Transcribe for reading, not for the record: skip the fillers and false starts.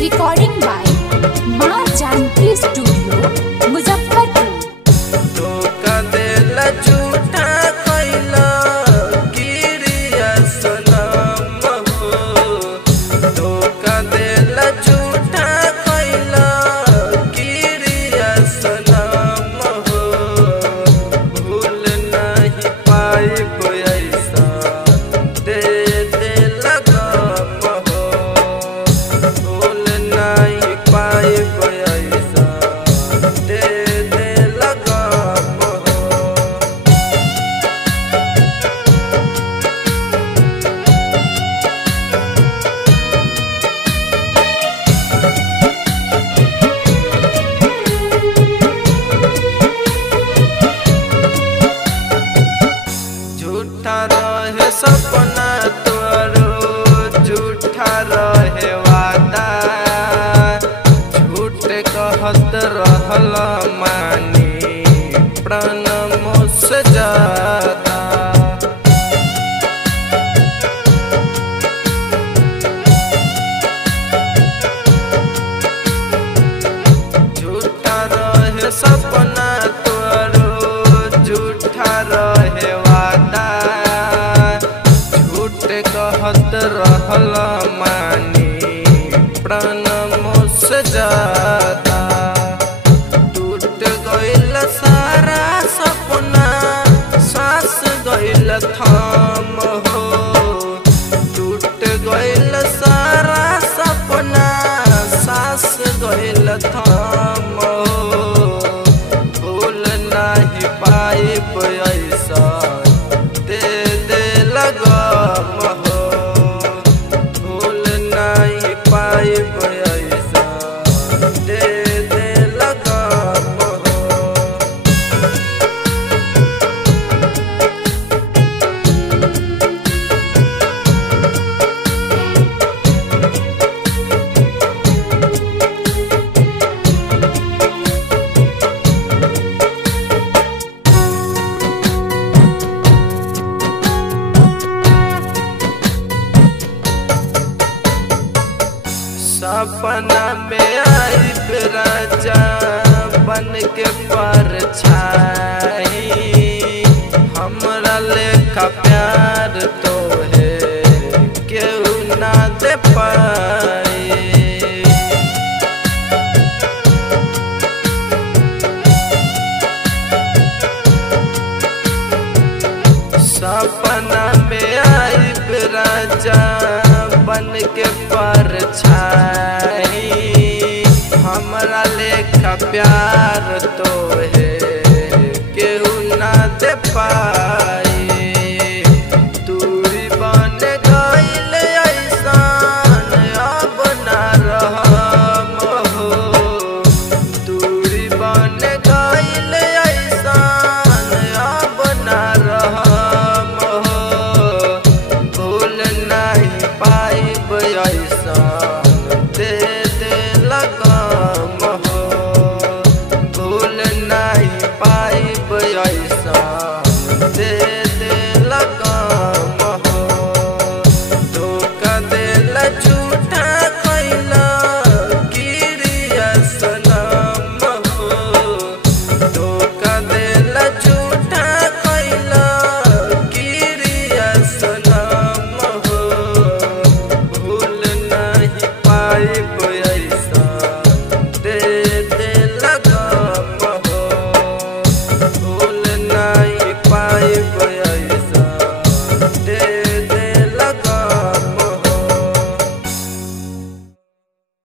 Recording by माँ Janaki studio Muzaffarpur. धोखा देला झूठा कइला गिरिया सनम हो। धोखा देला झूठा कइला गिरिया सनम हो। भूल नहीं पाइब ऐसा दे देला गम हो। भूल नहीं पाइब ऐसा दे देला गम हो। झूठा रहे सपना तोरो, झूठा रहे वादा। झूठ कहत रहल मानी प्राण मुझसे ज्यादा। झूठा रहे सपना तोरो, झूठा रहे वादा। झूठ कहत रहल मानी प्राण मुझसे ज्यादा। टूट गइल सारा सपना, सांस गइल थाम हो। टूट गइल सारा सपना, सांस गइल थाम हो। भूल नहीं पाइब ऐसा दे देला गम हो। भूल नहीं पाइब ऐसा दे देला गम हो। सपना में आइब राजा बन के परछाई। हमरा लेखा प्यार तोहे केहू ना दे पाई। सपना में आइब राजा बन के परछाई। हमरा लेखा प्यार तोहे